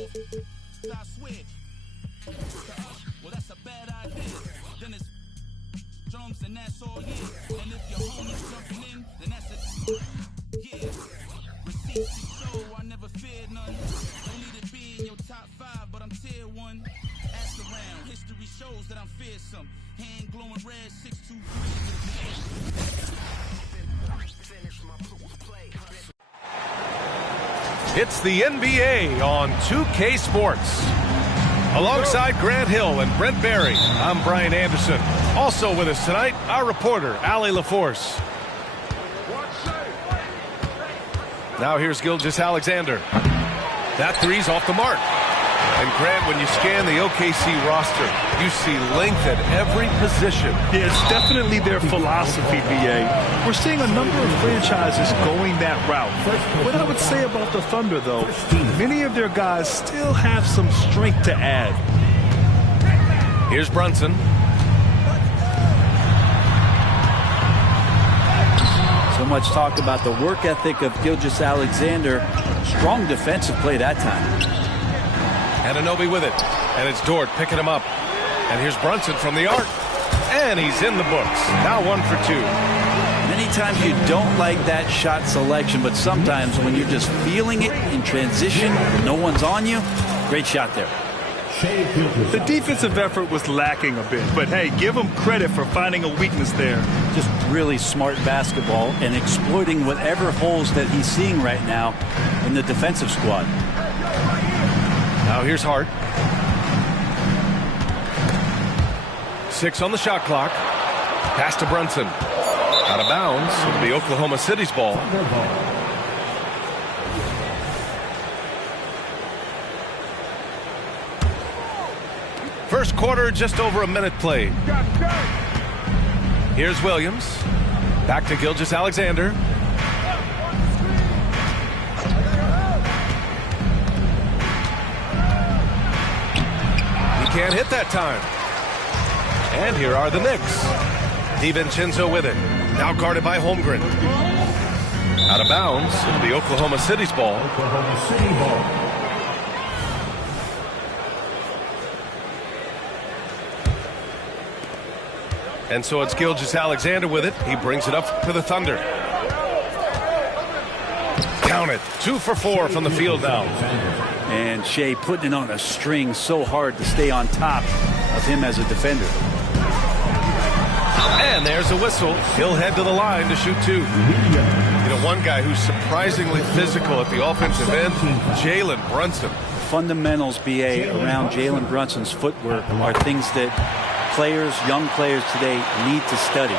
I swear. Well, that's a bad idea. Then it's drums and that's all, yeah. And if your homies jumping in, then that's a yeah. Receipts to show, I never feared none. Don't need to be in your top 5, but I'm tier 1. Ask around, history shows that I'm fearsome. Hand glowing red, 623. It's the NBA on 2K Sports. Alongside Grant Hill and Brent Barry, I'm Brian Anderson. Also with us tonight, our reporter, Allie LaForce. Now here's Gilgeous-Alexander. That three's off the mark. And Grant, when you scan the OKC roster, you see length at every position. Yeah, it's definitely their philosophy, BA. We're seeing a number of franchises going that route. What I would say about the Thunder, though, many of their guys still have some strength to add. Here's Brunson. So much talk about the work ethic of Gilgeous-Alexander. Strong defensive play that time. Anunoby with it, and it's Dort picking him up. And here's Brunson from the arc, and he's in the books. Now 1 for 2. Many times you don't like that shot selection, but sometimes when you're just feeling it in transition, no one's on you, great shot there. The defensive effort was lacking a bit, but hey, give him credit for finding a weakness there. Just really smart basketball and exploiting whatever holes that he's seeing right now in the defensive squad. Now here's Hart. 6 on the shot clock. Pass to Brunson. Out of bounds. It'll be Oklahoma City's ball. First quarter, just over a minute played. Here's Williams. Back to Gilgeous-Alexander. Can't hit that time. And here are the Knicks. DiVincenzo with it. Now guarded by Holmgren. Out of bounds. It'll be Oklahoma City's ball. Oklahoma City ball. And so it's Gilgeous-Alexander with it. He brings it up to the Thunder. Count it. 2 for 4 from the field now. And Shea putting it on a string so hard to stay on top of him as a defender. And there's a whistle. He'll head to the line to shoot 2. You know, one guy who's surprisingly physical at the offensive end, Jalen Brunson. Fundamentals, BA, around Jalen Brunson's footwork are things that players, young players today need to study.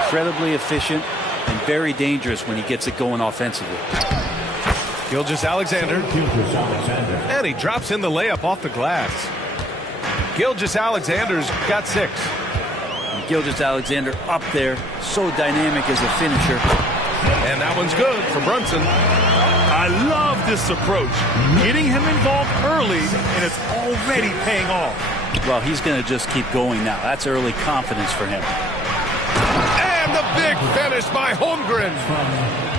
Incredibly efficient and very dangerous when he gets it going offensively. Gilgeous-Alexander. And he drops in the layup off the glass. Gilgeous-Alexander's got 6. And Gilgeous-Alexander up there, so dynamic as a finisher. And that one's good for Brunson. I love this approach. Getting him involved early, and it's already paying off. Well, he's going to just keep going now. That's early confidence for him. And the big finish by Holmgren.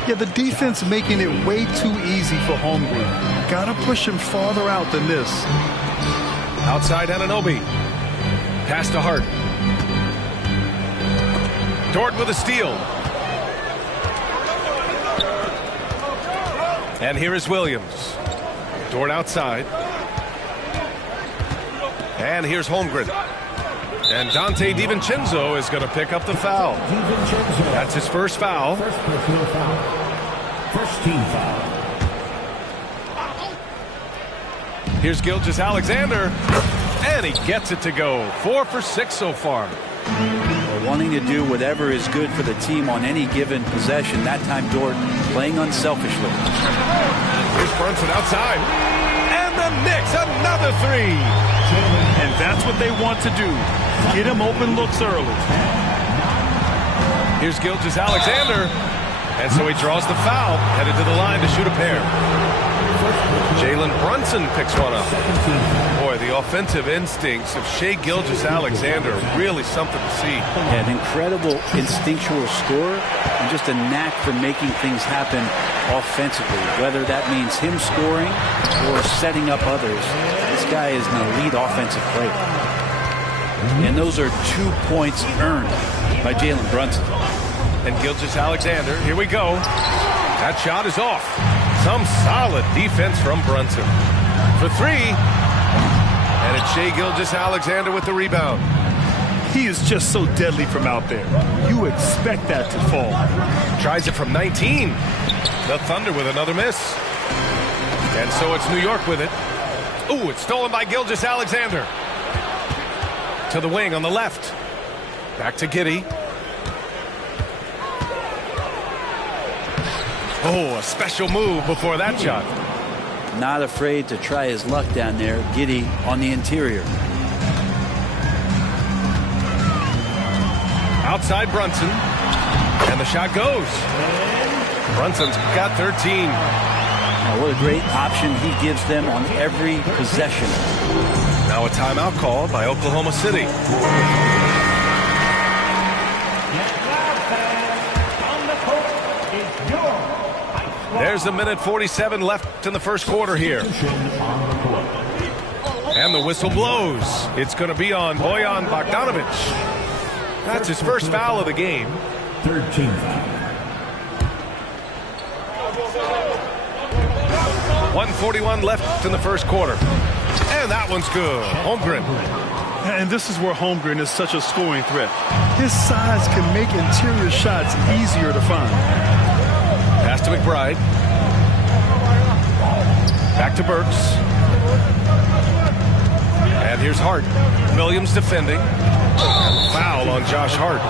Yeah, the defense making it way too easy for Holmgren. Gotta push him farther out than this. Outside Anunoby. Pass to Hart. Dort with a steal. And here is Williams. Dort outside. And here's Holmgren. And Donte DiVincenzo is going to pick up the foul. That's his first foul. First personal foul. First team foul. Here's Gilgeous-Alexander. And he gets it to go. 4 for 6 so far. Well, wanting to do whatever is good for the team on any given possession. That time Dort playing unselfishly. Here's Brunson outside. And the Knicks, another 3. And that's what they want to do. Get him open looks early. Here's Gilgeous-Alexander. And so he draws the foul, headed to the line to shoot a pair. Jalen Brunson picks one up. Boy, the offensive instincts of Shai Gilgeous-Alexander, really something to see. An incredible instinctual scorer and just a knack for making things happen offensively, whether that means him scoring or setting up others. This guy is an elite offensive player. And those are 2 points earned by Jalen Brunson. And Gilgeous-Alexander, here we go. That shot is off. Some solid defense from Brunson. For three. And it's Shai Gilgeous-Alexander with the rebound. He is just so deadly from out there. You expect that to fall. Tries it from 19. The Thunder with another miss. And so it's New York with it. Ooh, it's stolen by Gilgeous-Alexander. To the wing on the left. Back to Giddey. Oh, a special move before that shot. Not afraid to try his luck down there. Giddey on the interior. Outside Brunson. And the shot goes. Brunson's got 13. Oh, what a great option he gives them on every possession. Now a timeout called by Oklahoma City. There's a minute 47 left in the first quarter here. And the whistle blows. It's going to be on Bojan Bogdanovic. That's his first foul of the game. 13 foul. 1:41 left in the first quarter. And that one's good. Holmgren. And this is where Holmgren is such a scoring threat. His size can make interior shots easier to find. Pass to McBride. Back to Burks. And here's Hart. Williams defending. Foul on Josh Hart.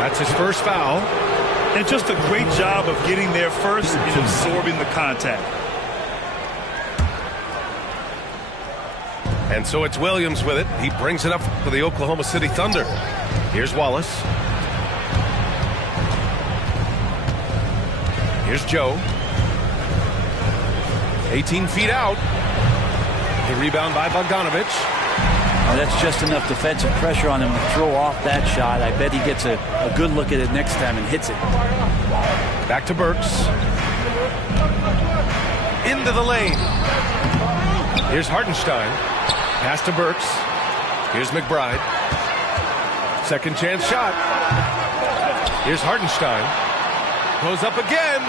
That's his first foul. And just a great job of getting there first and absorbing the contact. And so it's Williams with it. He brings it up for the Oklahoma City Thunder. Here's Wallace. Here's Joe. 18 feet out. The rebound by Bogdanovic. Oh, that's just enough defensive pressure on him to throw off that shot. I bet he gets a good look at it next time and hits it. Back to Burks. Into the lane. Here's Hartenstein. Pass to Burks. Here's McBride. Second chance shot. Here's Hartenstein. Goes up again.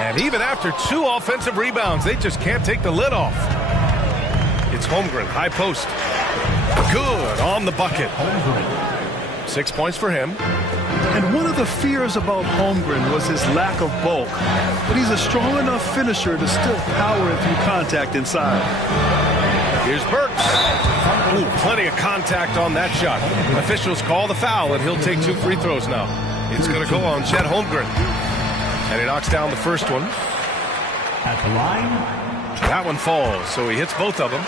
And even after 2 offensive rebounds, they just can't take the lid off. It's Holmgren, high post. Good on the bucket. 6 points for him. And one of the fears about Holmgren was his lack of bulk. But he's a strong enough finisher to still power it through contact inside. Here's Burks. Ooh, plenty of contact on that shot. Officials call the foul, and he'll take 2 free throws now. It's going to go on Chet Holmgren. And he knocks down the first one. At the line. That one falls, so he hits both of them.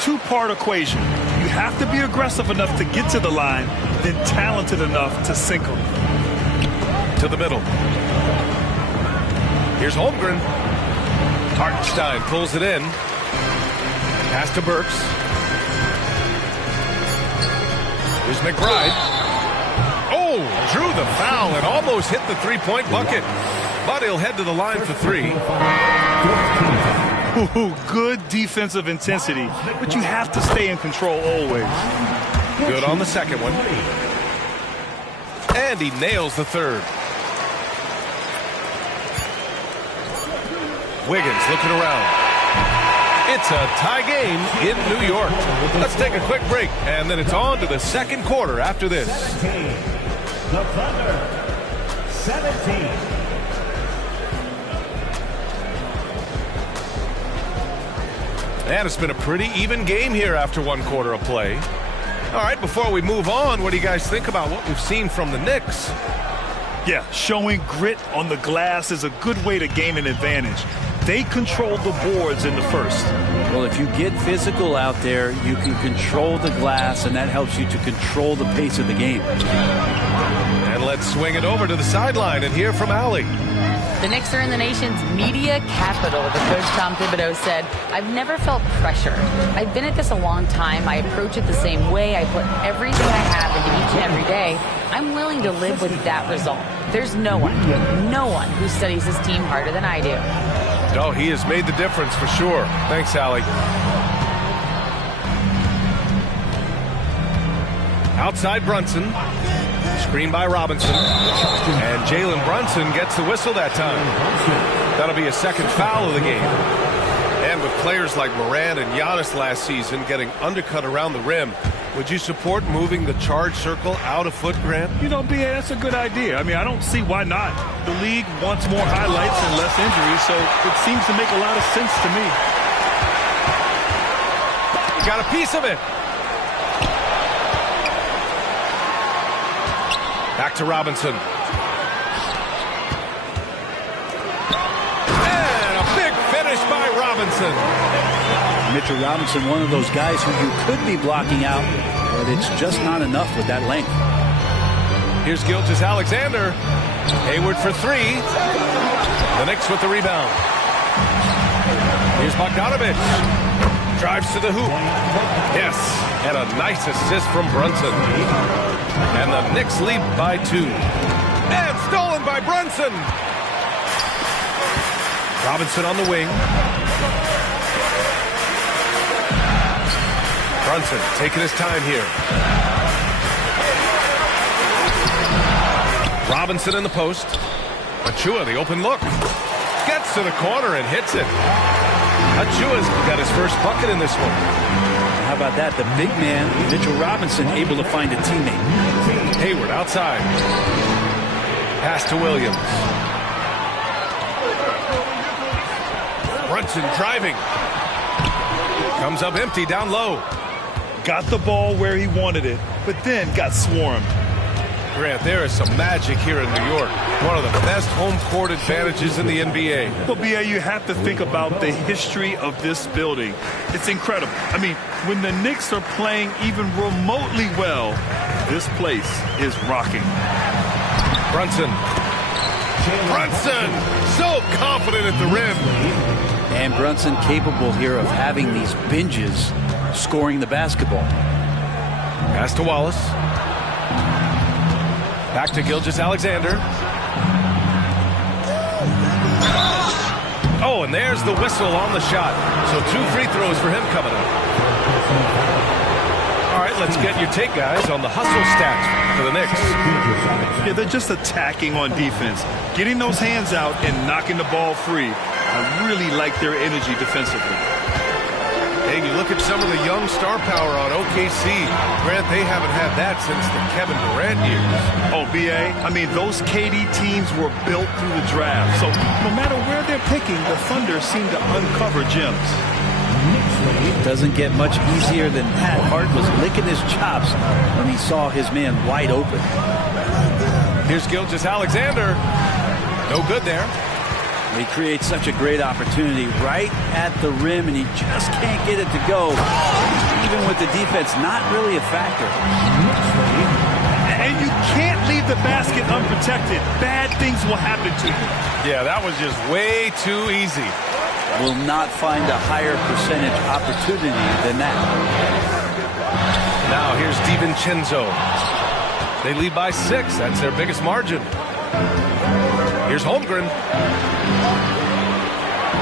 2-part equation. You have to be aggressive enough to get to the line, then talented enough to sink them. To the middle. Here's Holmgren. Hartenstein pulls it in. Pass to Burks. Here's McBride. Oh, drew the foul and almost hit the 3-point bucket. But he'll head to the line for 3. Ooh, good defensive intensity, but you have to stay in control always. Good on the second one. And he nails the third. Wiggins looking around. It's a tie game in New York. Let's take a quick break, and then it's on to the second quarter after this. The Thunder. 17. And it's been a pretty even game here after 1 quarter of play. All right, before we move on, what do you guys think about what we've seen from the Knicks? Yeah, showing grit on the glass is a good way to gain an advantage. They controlled the boards in the first. Well, if you get physical out there, you can control the glass, and that helps you to control the pace of the game. And let's swing it over to the sideline and hear from Allie. The Knicks are in the nation's media capital, but Coach Tom Thibodeau said, "I've never felt pressure. I've been at this a long time. I approach it the same way. I put everything I have into each and every day. I'm willing to live with that result. There's no one who studies his team harder than I do." Oh, he has made the difference for sure. Thanks, Allie. Outside Brunson. Screen by Robinson. And Jalen Brunson gets the whistle that time. That'll be a second foul of the game. And with players like Morant and Giannis last season getting undercut around the rim, would you support moving the charge circle out a foot, Grant? You know, B.A., that's a good idea. I mean, I don't see why not. The league wants more highlights and less injuries, so it seems to make a lot of sense to me. Got a piece of it. Back to Robinson. And a big finish by Robinson. Mitchell Robinson, one of those guys who you could be blocking out, but it's just not enough with that length. Here's Gilgeous-Alexander. Hayward for three. The Knicks with the rebound. Here's Bogdanović. Drives to the hoop. Yes, and a nice assist from Brunson. And the Knicks lead by 2. And stolen by Brunson. Robinson on the wing. Brunson taking his time here. Robinson in the post. Achiuwa, the open look. Gets to the corner and hits it. Achiuwa's got his first bucket in this one. How about that? The big man, Mitchell Robinson, able to find a teammate. Hayward outside. Pass to Williams. Brunson driving. Comes up empty down low. Got the ball where he wanted it, but then got swarmed. Grant, there is some magic here in New York. One of the best home court advantages in the NBA. Well, B.A., you have to think about the history of this building. It's incredible. I mean, when the Knicks are playing even remotely well, this place is rocking. Brunson. Brunson! So confident at the rim. And Brunson capable here of having these binges, scoring the basketball. Pass to Wallace. Back to Gilgeous-Alexander. Oh, and there's the whistle on the shot. So 2 free throws for him coming up. All right, let's get your take, guys, on the hustle stats for the Knicks. Yeah, they're just attacking on defense, getting those hands out and knocking the ball free. I really like their energy defensively. Hey, you look at some of the young star power on OKC. Grant, they haven't had that since the Kevin Durant years. Oh, B.A., I mean, those KD teams were built through the draft. So no matter where they're picking, the Thunder seem to uncover gems. Doesn't get much easier than that. Hart was licking his chops when he saw his man wide open. Here's Gilgeous-Alexander. No good there. He creates such a great opportunity right at the rim, and he just can't get it to go. Even with the defense not really a factor. And you can't leave the basket unprotected. Bad things will happen to you. Yeah, that was just way too easy. Will not find a higher percentage opportunity than that. Now here's DiVincenzo. They lead by 6. That's their biggest margin. Here's Holmgren.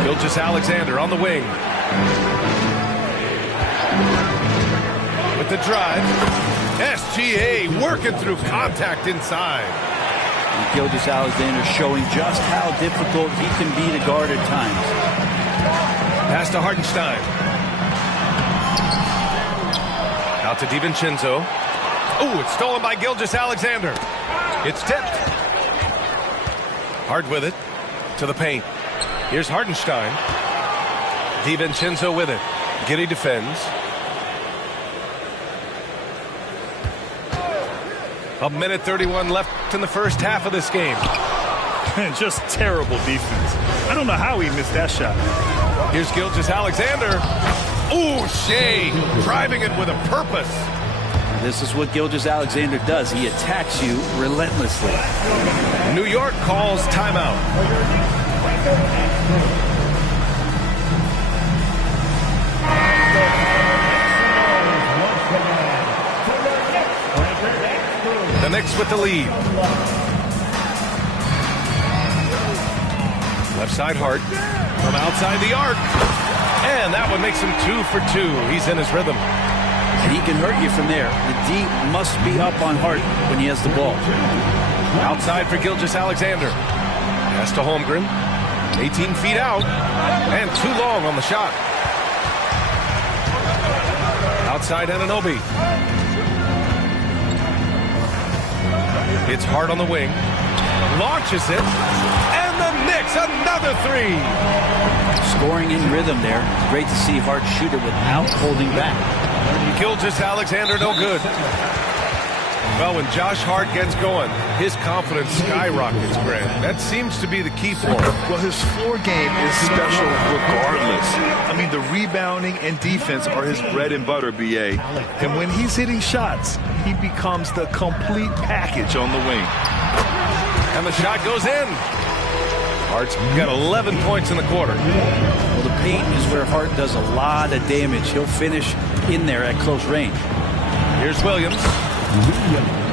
Gilgeous-Alexander on the wing. With the drive. SGA working through contact inside. And Gilgeous-Alexander showing just how difficult he can be to guard at times. Pass to Hartenstein. Out to DiVincenzo. Oh, it's stolen by Gilgeous-Alexander. It's tipped. Hard with it. To the paint. Here's Hartenstein. DiVincenzo with it. Giddey defends. A minute 31 left in the first half of this game. Just terrible defense. I don't know how he missed that shot. Here's Gilgeous-Alexander. Ooh, Shea driving it with a purpose. This is what Gilgeous-Alexander does. He attacks you relentlessly. New York calls timeout. The Knicks with the lead. Left side Hart from outside the arc. And that one makes him 2 for 2. He's in his rhythm. And he can hurt you from there. The D must be up on Hart when he has the ball. Outside for Gilgeous-Alexander. Pass to Holmgren. 18 feet out. And too long on the shot. Outside Anunoby. It's Hart on the wing. Launches it. And the Knicks, another 3. Scoring in rhythm there. Great to see Hart shoot it without holding back. Gilgeous-Alexander no good. Well, when Josh Hart gets going, his confidence skyrockets, Grant. That seems to be the key for him. Well, his floor game is special regardless. I mean, the rebounding and defense are his bread and butter, B.A. And when he's hitting shots, he becomes the complete package on the wing. And the shot goes in. Hart's got 11 points in the quarter. Well, the paint is where Hart does a lot of damage. He'll finish in there at close range. Here's Williams.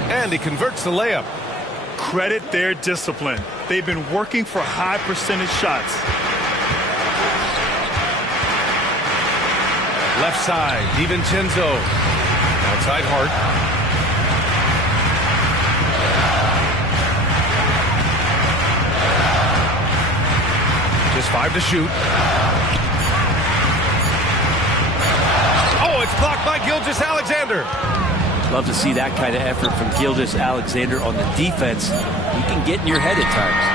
And he converts the layup. Credit their discipline. They've been working for high percentage shots. Left side, DiVincenzo. Outside Hart. Just 5 to shoot. Oh, it's blocked by Gilgeous-Alexander. Love to see that kind of effort from Gilgeous-Alexander on the defense. He can get in your head at times.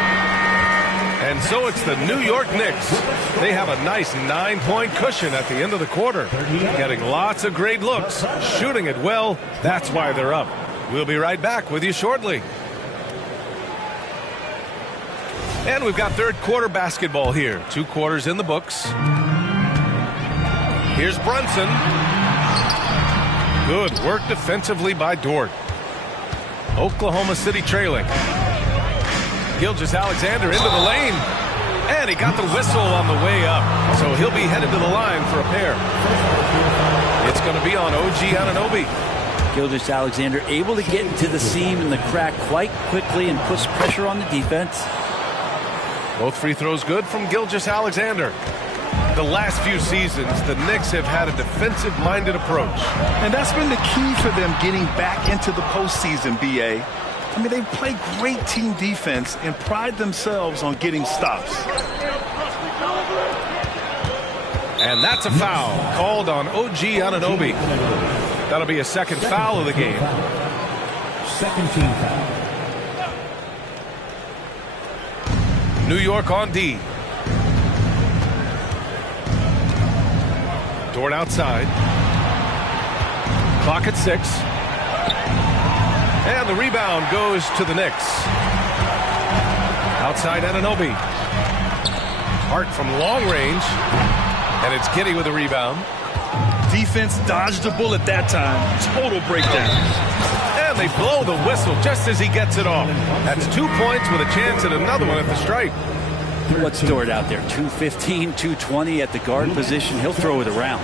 And so it's the New York Knicks. They have a nice 9-point cushion at the end of the quarter. Getting lots of great looks, shooting it well. That's why they're up. We'll be right back with you shortly. And we've got third quarter basketball here. 2 quarters in the books. Here's Brunson. Good work defensively by Dort. Oklahoma City trailing. Gilgeous-Alexander into the lane. And he got the whistle on the way up. So he'll be headed to the line for a pair. It's going to be on OG Anunoby. Gilgeous-Alexander able to get into the seam and the crack quite quickly and puts pressure on the defense. Both free throws good from Gilgeous-Alexander. The last few seasons, the Knicks have had a defensive-minded approach. And that's been the key for them getting back into the postseason, B.A. I mean, they play great team defense and pride themselves on getting stops. And that's a foul called on OG Anunoby. That'll be a second foul of the game. Second team foul. New York on D. Dort outside. Clock at 6. And the rebound goes to the Knicks. Outside Anunoby. Hart from long range. And it's Giddey with the rebound. Defense dodged a bullet that time. Total breakdown. And they blow the whistle just as he gets it off. That's 2 points with a chance at another one at the stripe. What's Dort out there? 215, 220 at the guard position. He'll throw it around.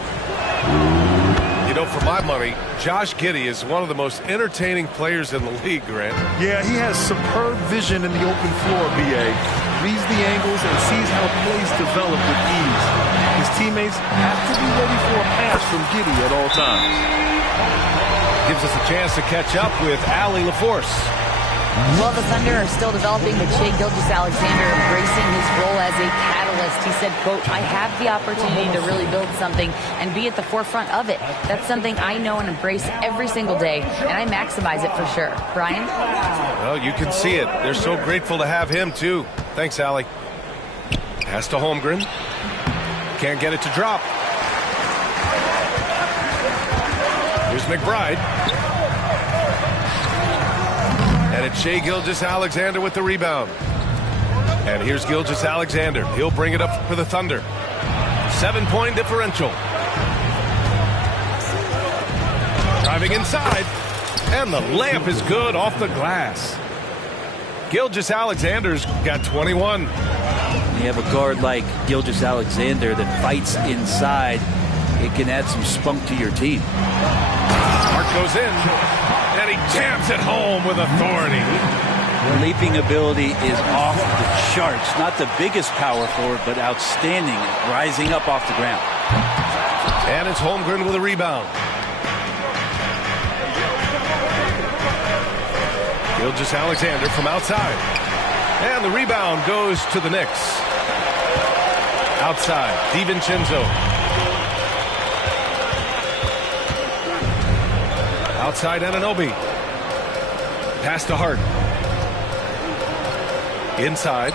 You know, for my money, Josh Giddey is one of the most entertaining players in the league, Grant. Yeah, he has superb vision in the open floor, B.A. Reads the angles and sees how plays develop with ease. His teammates have to be ready for a pass from Giddey at all times. Gives us a chance to catch up with Allie LaForce. Well, the Thunder are still developing with Shai Gilgeous-Alexander embracing his role as a catalyst. He said, quote, I have the opportunity to really build something and be at the forefront of it. That's something I know and embrace every single day, and I maximize it for sure. Brian? Well, you can see it. They're so grateful to have him, too. Thanks, Allie. Pass to Holmgren. Can't get it to drop. Here's McBride. And it's Shai Gilgeous-Alexander with the rebound. And here's Gilgeous-Alexander. He'll bring it up for the Thunder. 7-point differential. Driving inside. And the layup is good off the glass. Gilgeous-Alexander's got 21. You have a guard like Gilgeous-Alexander that fights inside. It can add some spunk to your team. Hart goes in, and he jams it home with authority. Leaping ability is off the charts. Not the biggest power forward, but outstanding, rising up off the ground. And it's Holmgren with a rebound. Gilgeous-Alexander from outside. And the rebound goes to the Knicks. Outside, DiVincenzo. Outside, Anunoby. Pass to Hart. Inside.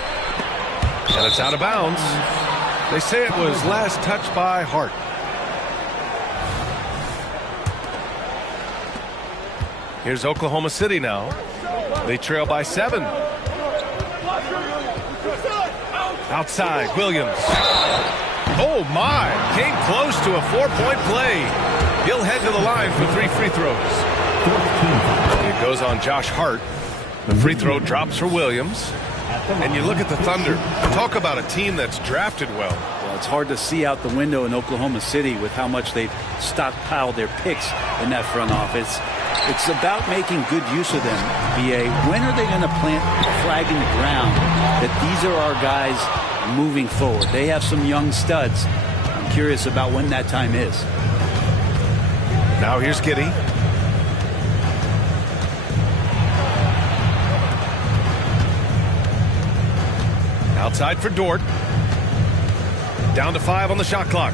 And it's out of bounds. They say it was last touched by Hart. Here's Oklahoma City now. They trail by 7. Outside, Williams. Oh my, came close to a 4-point play. He'll head to the line for 3 free throws. It goes on Josh Hart. The free throw drops for Williams. And you look at the Thunder. Talk about a team that's drafted well. Well, it's hard to see out the window in Oklahoma City with how much they've stockpiled their picks in that front office. It's about making good use of them, BA. When are they going to plant a flag in the ground that these are our guys moving forward? They have some young studs. I'm curious about when that time is. Now here's Giddey. Outside for Dort. Down to 5 on the shot clock.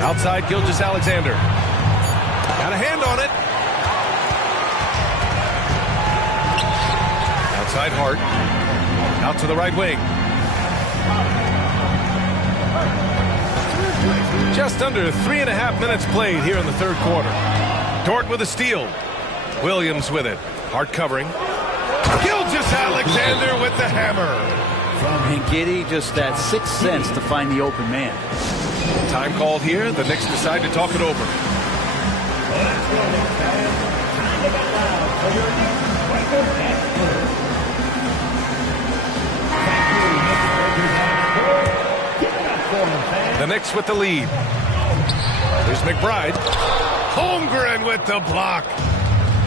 Outside, Gilgeous-Alexander. Got a hand on it. Outside Hart. Out to the right wing. Just under 3.5 minutes played here in the third quarter. Dort with a steal. Williams with it. Hart covering. Gilgeous-Alexander with the hammer. And Giddey, just that sixth sense to find the open man. Time called here. The Knicks decide to talk it over. The Knicks with the lead. There's McBride. Holmgren with the block.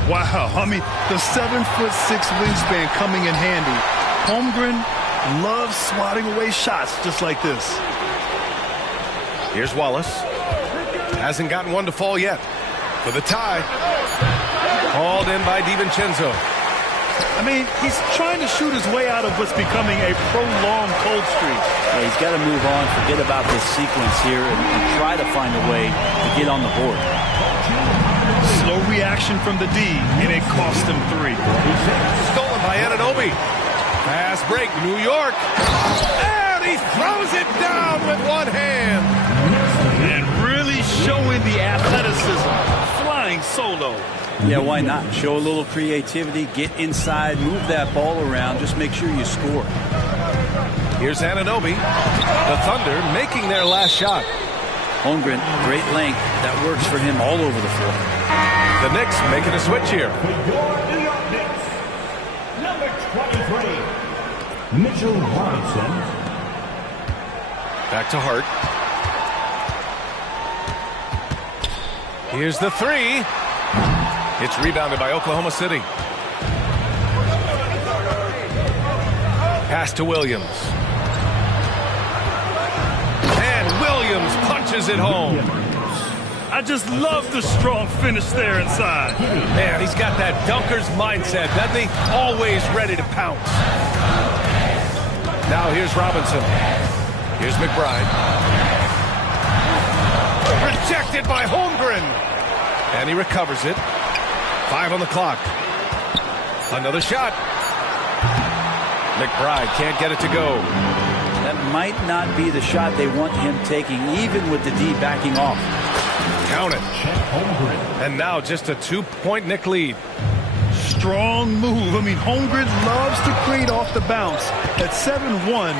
Wow, I mean, the 7'6" wingspan coming in handy. Holmgren loves swatting away shots just like this. Here's Wallace. Hasn't gotten one to fall yet. For the tie. Called in by DiVincenzo. I mean, he's trying to shoot his way out of what's becoming a prolonged cold streak. Yeah, he's got to move on, forget about this sequence here, and try to find a way to get on the board. Slow reaction from the D, and it cost him 3. Stolen by Anunoby. Pass break, New York. And he throws it down with one hand. And really showing the athleticism. Flying solo. Yeah, why not? Show a little creativity, get inside, move that ball around, just make sure you score. Here's Anunoby. The Thunder making their last shot. Holmgren, great length. That works for him all over the floor. The Knicks making a switch here. New York Knicks, number 23, Mitchell Robinson. Back to Hart. Here's the 3. It's rebounded by Oklahoma City. Pass to Williams. And Williams punches it home. I just love the strong finish there inside. Man, he's got that dunker's mindset, doesn't he? Always ready to pounce. Now here's Robinson. Here's McBride. Rejected by Holmgren. And he recovers it. 5 on the clock. Another shot. McBride can't get it to go. That might not be the shot they want him taking, even with the D backing off. Count it. And now just a 2-point Knick lead. Strong move. I mean, Holmgren loves to create off the bounce. At 7-1,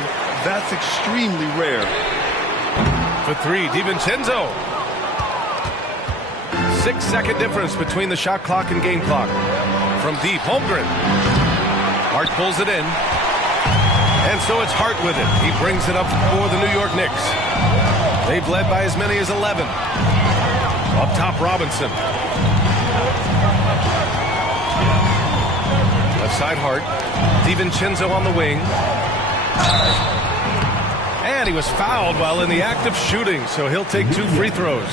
that's extremely rare. For 3, DiVincenzo. 6-second difference between the shot clock and game clock. From deep, Holmgren. Hart pulls it in. And so it's Hart with it. He brings it up for the New York Knicks. They've led by as many as 11. Up top, Robinson. Left side, Hart. DiVincenzo on the wing. And he was fouled while in the act of shooting, so he'll take 2 free throws.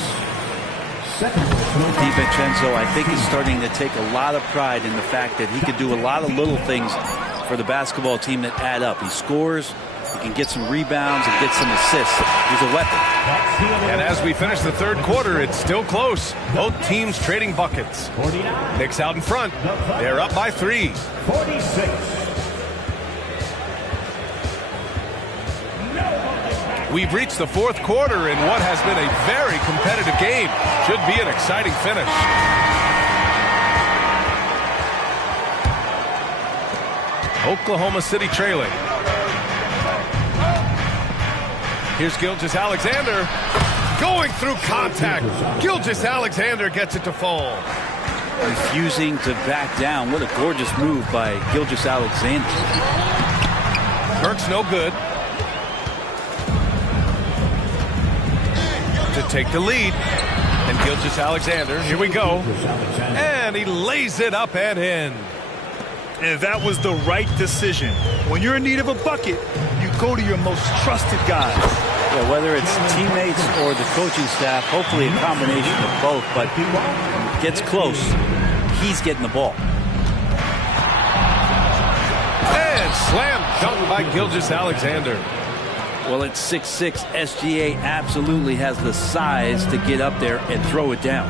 DiVincenzo, I think, is starting to take a lot of pride in the fact that he could do a lot of little things for the basketball team that add up. He scores, he can get some rebounds and get some assists. He's a weapon. And as we finish the third quarter, it's still close. Both teams trading buckets. Knicks out in front. They're up by 3. 46. We've reached the fourth quarter in what has been a very competitive game. Should be an exciting finish. Oklahoma City trailing. Here's Gilgeous-Alexander going through contact. Gilgeous-Alexander gets it to fall. Refusing to back down. What a gorgeous move by Gilgeous-Alexander. Burke's no good. To take the lead. And Gilgeous-Alexander, here we go. And he lays it up and in. And that was the right decision. When you're in need of a bucket, you go to your most trusted guys. Yeah, whether it's teammates or the coaching staff, hopefully a combination of both, but when it gets close, he's getting the ball. And slam dunk by Gilgeous-Alexander. Well, at 6'6", SGA absolutely has the size to get up there and throw it down.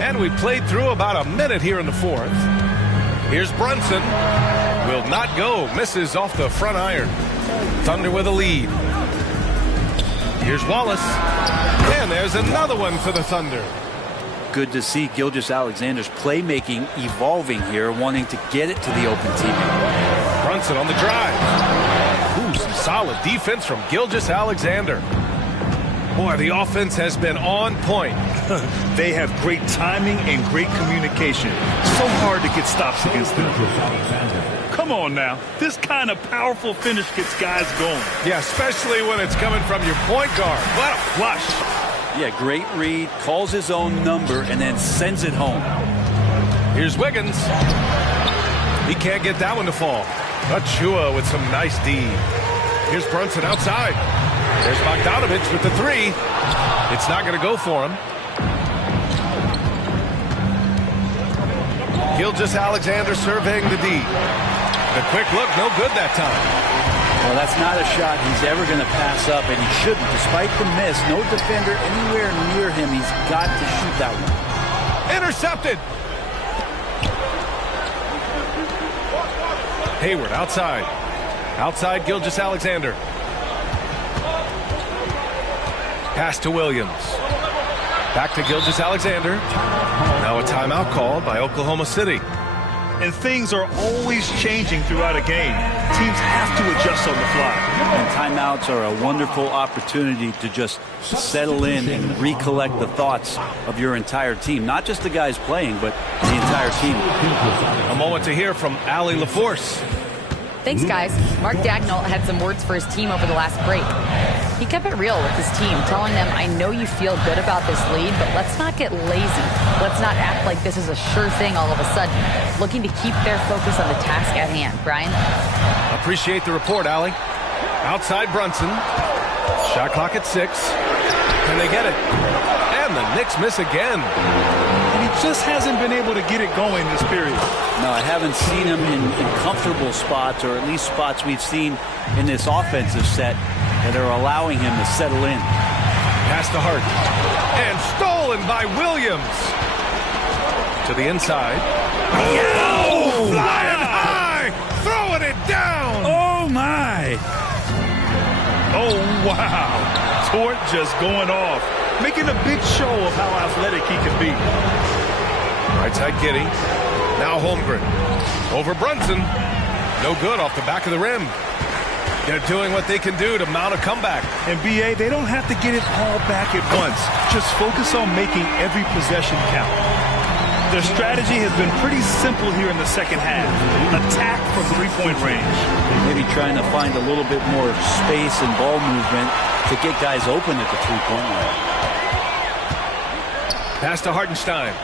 And we played through about a minute here in the fourth. Here's Brunson. Will not go. Misses off the front iron. Thunder with a lead. Here's Wallace. And there's another one for the Thunder. Good to see Gilgeous-Alexander's playmaking evolving here, wanting to get it to the open teammate. Brunson on the drive. Ooh, some solid defense from Gilgeous-Alexander. Boy, the offense has been on point. They have great timing and great communication. So hard to get stops against them. Come on now. This kind of powerful finish gets guys going. Yeah, especially when it's coming from your point guard. What a flush. Yeah, great read, calls his own number, and then sends it home. Here's Wiggins. He can't get that one to fall. Achua with some nice D. Here's Brunson outside. There's Bogdanovich with the 3. It's not going to go for him. Gilgeous-Alexander surveying the D. The quick look, no good that time. Well, that's not a shot he's ever going to pass up, and he shouldn't. Despite the miss, no defender anywhere near him. He's got to shoot that one. Intercepted. Hayward outside. Outside Gilgeous-Alexander. Pass to Williams. Back to Gilgeous-Alexander. Now a timeout called by Oklahoma City. And things are always changing throughout a game. Teams have to adjust on the fly. And timeouts are a wonderful opportunity to just settle in and recollect the thoughts of your entire team. Not just the guys playing, but the entire team. A moment to hear from Allie LaForce. Thanks, guys. Mark Dagnall had some words for his team over the last break. He kept it real with his team, telling them, I know you feel good about this lead, but let's not get lazy. Let's not act like this is a sure thing all of a sudden. Looking to keep their focus on the task at hand. Brian? Appreciate the report, Allie. Outside Brunson. Shot clock at 6. Can they get it? And the Knicks miss again. And he just hasn't been able to get it going this period. No, I haven't seen him in comfortable spots, or at least spots we've seen in this offensive set that are allowing him to settle in. Pass to Hart. And stolen by Williams. To the inside. Oh! Flying high! Throwing it down! Oh, my! Oh, wow. Tort just going off. Making a big show of how athletic he can be. Right side Giddey. Now Holmgren. Over Brunson. No good off the back of the rim. They're doing what they can do to mount a comeback. And BA, they don't have to get it all back at once. Just focus on making every possession count. Their strategy has been pretty simple here in the second half. Attack from three-point range. Maybe trying to find a little bit more space and ball movement to get guys open at the three-point line. Pass to Hartenstein.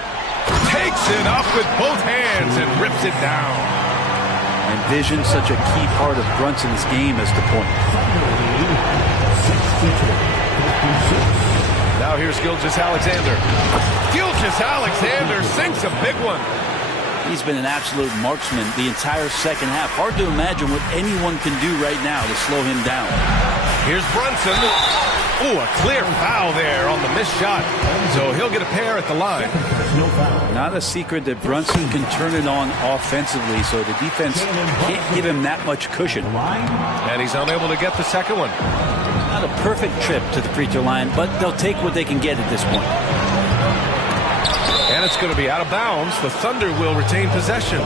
Takes it up with both hands and rips it down. And vision, such a key part of Brunson's game as the point. Now here's Gilgeous-Alexander. Gilgeous-Alexander sinks a big one. He's been an absolute marksman the entire second half. Hard to imagine what anyone can do right now to slow him down. Here's Brunson. Ooh, a clear foul there on the missed shot. So he'll get a pair at the line. Not a secret that Brunson can turn it on offensively, so the defense can't give him that much cushion. And he's unable to get the second one. Not a perfect trip to the free throw line, but they'll take what they can get at this point. And it's going to be out of bounds. The Thunder will retain possession.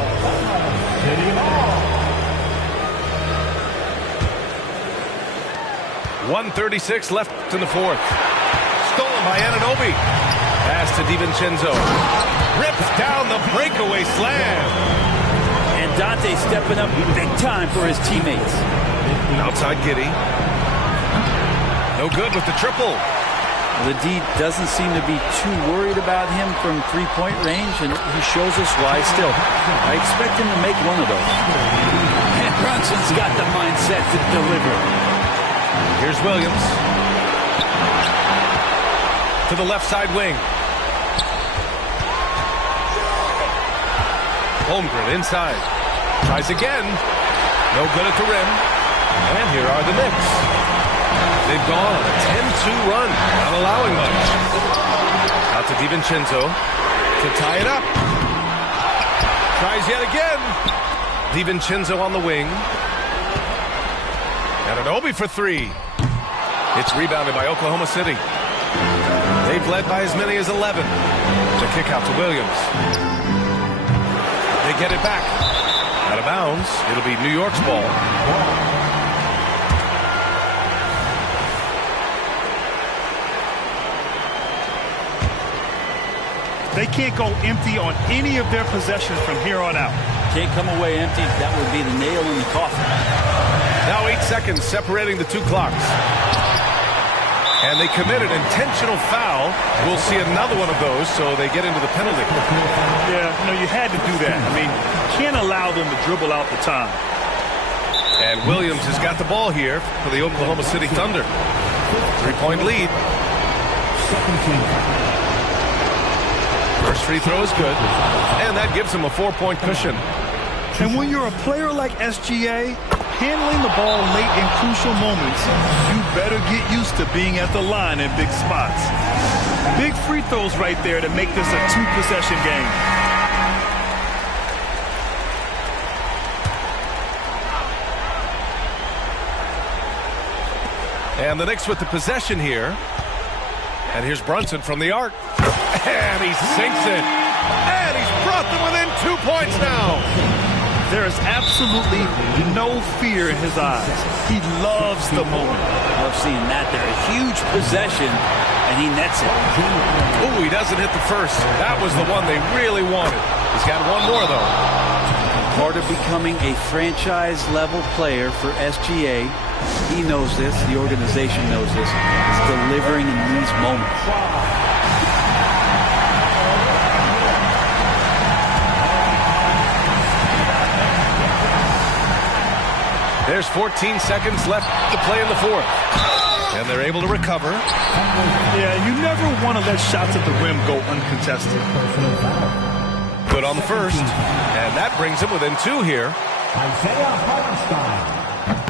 1:36 left in the fourth. Stolen by Anunoby. Pass to DiVincenzo. Rips down the breakaway slam. And Dante stepping up big time for his teammates. Outside Giddey. No good with the triple. The D doesn't seem to be too worried about him from three-point range, and he shows us why still. I expect him to make one of those. And Brunson's got the mindset to deliver. Here's Williams. To the left side wing. Holmgren inside. Tries again. No good at the rim. And here are the Knicks. They've gone on a 10-2 run, not allowing much. Out to DiVincenzo to tie it up. Tries yet again. DiVincenzo on the wing. Anunoby for three. It's rebounded by Oklahoma City. They've led by as many as 11. The kick out to Williams. They get it back. Out of bounds. It'll be New York's ball. They can't go empty on any of their possessions from here on out. Can't come away empty. That would be the nail in the coffin. Now 8 seconds separating the two clocks. And they commit an intentional foul. We'll see another one of those, so they get into the penalty. Yeah, you had to do that. I mean, can't allow them to dribble out the time. And Williams has got the ball here for the Oklahoma City Thunder. 3-point lead. First free throw is good, and that gives him a 4-point cushion. And when you're a player like SGA, handling the ball late in crucial moments, you better get used to being at the line in big spots. Big free throws right there to make this a two-possession game. And the Knicks with the possession here. And here's Brunson from the arc. And he sinks it. And he's brought them within 2 points now. There is absolutely no fear in his eyes. He loves the moment. Love seeing that there. A huge possession, and he nets it. Ooh, he doesn't hit the first. That was the one they really wanted. He's got one more, though. Part of becoming a franchise-level player for SGA, he knows this, the organization knows this, is delivering in these moments. There's 14 seconds left to play in the fourth. And they're able to recover. Yeah, you never want to let shots at the rim go uncontested. Good on the first. And that brings him within 2 here.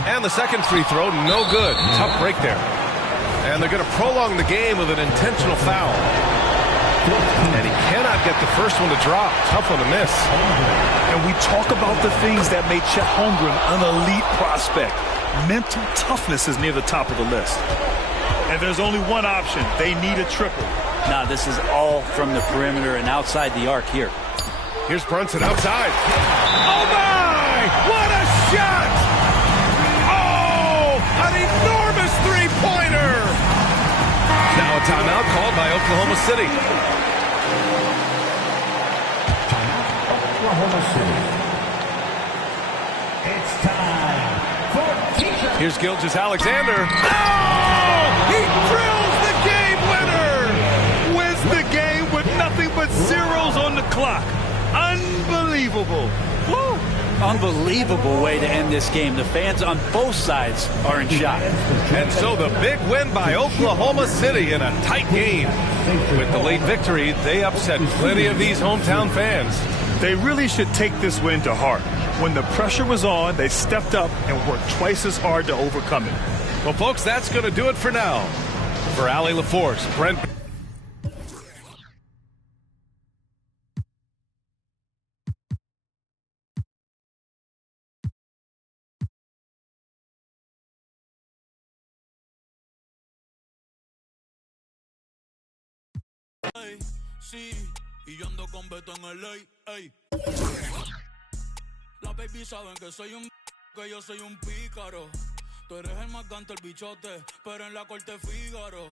And the second free throw, no good. Tough break there. And they're going to prolong the game with an intentional foul. And he cannot get the first one to drop. Tough one to miss. And we talk about the things that made Chet Holmgren an elite prospect. Mental toughness is near the top of the list. And there's only one option. They need a triple. Now this is all from the perimeter and outside the arc here. Here's Brunson outside. Oh, my! What a shot! Oh, timeout called by Oklahoma City. Oklahoma City. It's time for defense. Here's Gilgeous-Alexander. Oh! He drills the game winner! Wins the game with nothing but zeros on the clock. Unbelievable. Woo! Unbelievable way to end this game. The fans on both sides are in shock. And so the big win by Oklahoma City in a tight game. With the late victory, they upset plenty of these hometown fans. They really should take this win to heart. When the pressure was on, they stepped up and worked twice as hard to overcome it. Well, folks, that's going to do it for now. For Allie LaForce, Brent. Sí, y yo ando con Beto en el ley, ey. Las baby saben que yo soy un pícaro. Tú eres el más gante, el bichote, pero en la corte Fígaro.